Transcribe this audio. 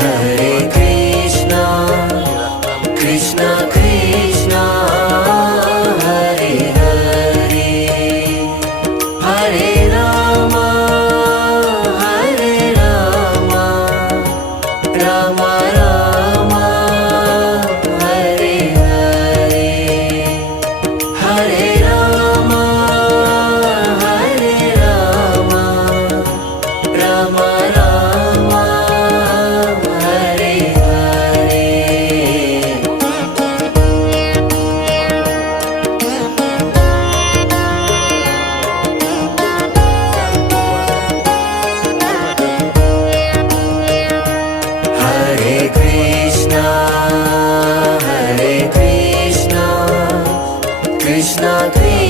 Hare Krishna, Krishna Krishna, Hare Hare, Hare Rama, Hare Rama, Rama Rama, Hare Hare, Hare Rama, Hare Rama, Rama Rama, Hare Hare. Hare Krishna, Krishna Krishna.